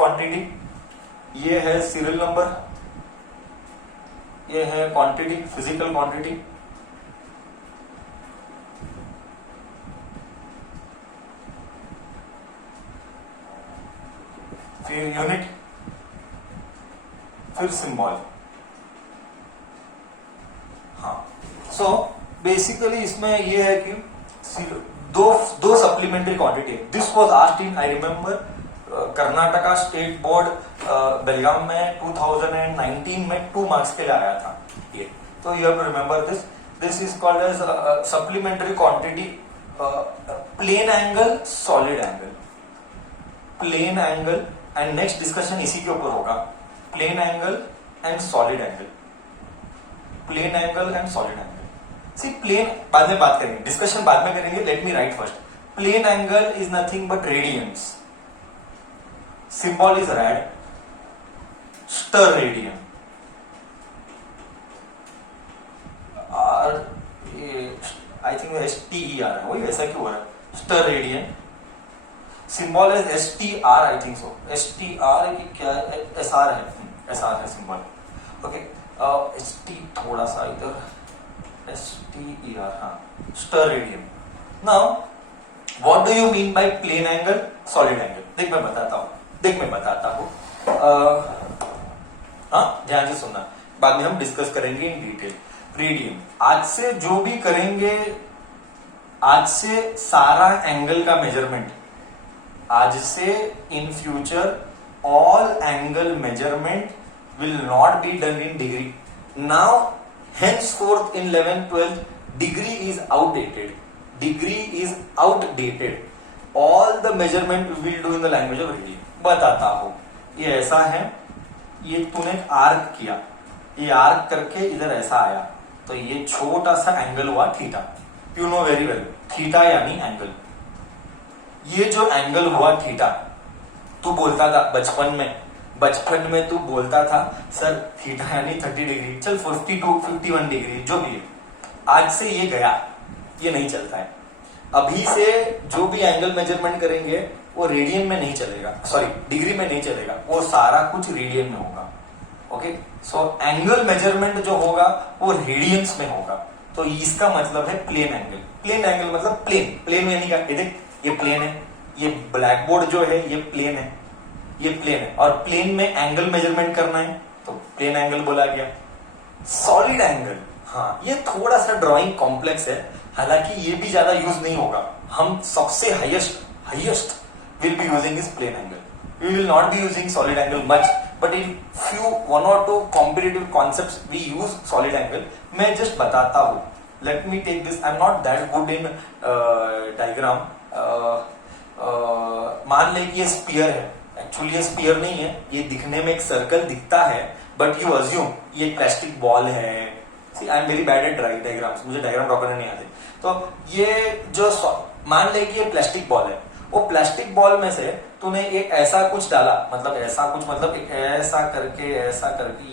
Quantity, ये है serial number, ये है क्वांटिटी, फिजिकल क्वांटिटी। फिर यूनिट, फिर सिंबल। हाँ, सो बेसिकली इसमें ये है कि दो supplementary quantity. This was asked in, I remember, Karnataka state board Belgaum में 2019 में 2 मार्क्स के लिए आया था ये। तो you have to remember this. This is called as supplementary quantity, plane angle, solid angle, plane angle. And next discussion इसी के ऊपर होगा, plane angle and solid angle, plane angle and solid angle. See plane बाद में बात करेंगे, discussion बाद में करेंगे, let me write first. Plane angle is nothing but radians, symbol is rad, ster-radian, I think STER है, वही ऐसा क्यों हो रहा है, ster-radian, symbol is STR, I think so, STR की क्या, SR है, SR है symbol, ओके, ST थोड़ा सा इधर, STER, हाँ, ster-radian। Now what do you mean by plane angle, solid angle? देख मैं बताता हूँ, हाँ ध्यान से सुनना, बाद में हम डिस्कस करेंगे इन डिटेल। रेडियन, आज से जो भी करेंगे, आज से सारा एंगल का मेजरमेंट, आज से in future all angle measurement will not be done in degree. Now henceforth in 11th 12th degree is outdated, degree is outdated, all the measurement we will do in the language of radian। बताता हूं, ये ऐसा है, ये तूने arc किया, ये arc करके इधर ऐसा आया, तो ये छोटा सा एंगल हुआ theta, you know very well, theta यानी एंगल। ये जो एंगल हुआ थीटा, तू बोलता था बचपन में तू बोलता था सर थीटा यानी 30 डिग्री, चल 52 51 डिग्री जो भी है, आज से ये गया, ये नहीं चलता है। अभी से जो भी एंगल मेजरमेंट करेंगे वो रेडियन में नहीं चलेगा, सॉरी डिग्री में नहीं चलेगा, वो सारा कुछ रेडियन में होगा। ओके, सो एंगल मेजरमेंट जो होगा वो रेडियंस में होगा। तो इसका मतलब है प्लेन एंगल। प्लेन एंगल मतलब प्लेन यानी क्या, ये देख ये प्लेन है, ये ब्लैक बोर्ड जो है ये प्लेन है, ये प्लेन है, और प्लेन में एंगल मेजरमेंट करना है तो प्लेन एंगल बोला गया। सॉलिड एंगल, हाँ ये थोड़ा सा ड्राइंग कॉम्प्लेक्स है, हालांकि ये भी ज्यादा यूज नहीं होगा। हम सबसे highest will be using is plane angle. We will not be using solid angle much, but in few 1 or 2 competitive concepts we use solid angle. मैं just बताता हूँ. Let me take this. I'm not that good in diagram. मान ले कि ये spear है, actually ये spear नहीं है, ये दिखने में एक सर्कल दिखता है, बट यू अज्यूम ये प्लास्टिक बॉल है। I am very bad at diagrams, मुझे डायग्राम ड्रॉ करने नहीं आते। तो ये जो मान ले कि ये प्लास्टिक बॉल है, वो प्लास्टिक बॉल में से तूने एक ऐसा कुछ डाला, मतलब ऐसा कुछ मतलब एक ऐसा करके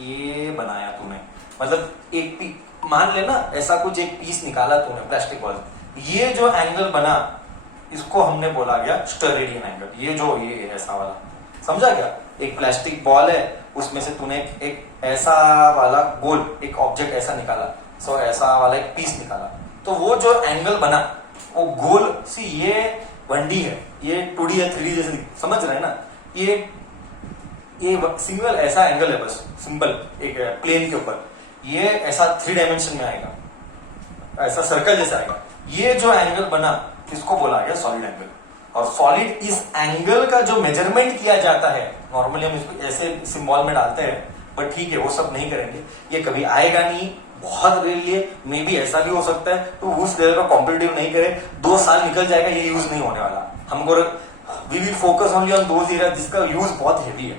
ये बनाया तूने, मतलब एक मान लेना ऐसा कुछ एक पीस निकाला तूने प्लास्टिक बॉल, ये जो एंगल बना इसको हमने बोला गया स्टेरेडियन एंगल। ये जो ये ऐसा वाला, समझा क्या? एक प्लास्टिक बॉल है, उसमें से तूने एक ऐसा वाला गोल एक ऑब्जेक्ट ऐसा निकाला, सो ऐसा वाला एक पीस निकाला, तो वो जो एंगल बना वो गोल सी, ये 1D है, ये 2D है, 3D जैसे समझ रहे हैं ना। ये सिंगल ऐसा एंगल है, बस सिंपल एक प्लेन के ऊपर, ये ऐसा 3 डायमेंशन में आएगा, ऐसा सर्कल जैसा आएगा। ये जो एंगल बना इसको बोला गया सॉलिड एंगल। और सॉलिड इस एंगल का जो मेजरमेंट किया जाता है, नॉर्मली हम इसको ऐसे सिंबल में डालते हैं, पर ठीक है वो सब नहीं करेंगे, ये कभी आएगा नहीं, बहुत रेयरली है, मे बी ऐसा भी हो सकता है तो उस लेवल का कॉम्पिटिटिव नहीं करे, 2 साल निकल जाएगा, ये यूज नहीं होने वाला। हमको we will focus only on those area जिसका यूज बहुत हेवी है,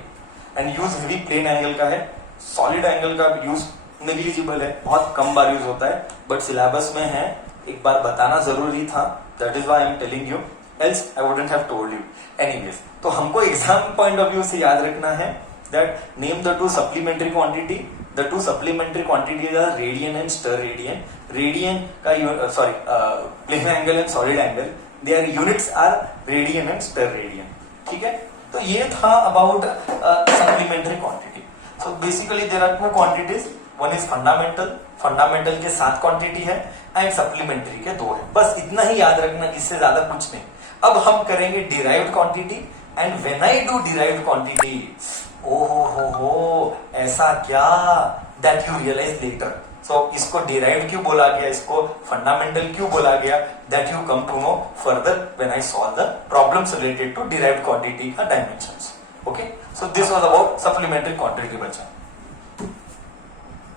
and use heavy plane angle का है। सॉलिड एंगल का यूज नेग्लिजिबल है, बहुत कम बार यूज होता है, बट सिलेबस में है, एक बार बताना जरूरी था, that is why I am telling you, else I wouldn't have told you. Anyways, तो हमको एग्जाम पॉइंट ऑफ व्यू से याद रखना है that name the 2 supplementary quantity. The 2 supplementary quantities are radian and ster-radian. Radian का plane angle and solid angle. Their units are radian and ster-radian. ठीक है? तो ये था about supplementary quantity. So basically there are two quantities, one is fundamental, fundamental के 7 quantity है and supplementary के 2 है. बस इतना ही याद रखना, इससे ज्यादा कुछ नहीं. अब हम करेंगे derived quantity and when I do derived quantity, ओहो हो ऐसा क्या, दैट यू रियलाइज लेटर. सो इसको डिराइव्ड क्यों बोला गया, इसको फंडामेंटल क्यों बोला गया, that you come to know further when I solve the problems related to derived quantity का dimensions. Okay, so this was about supplementary quantity बच्चा.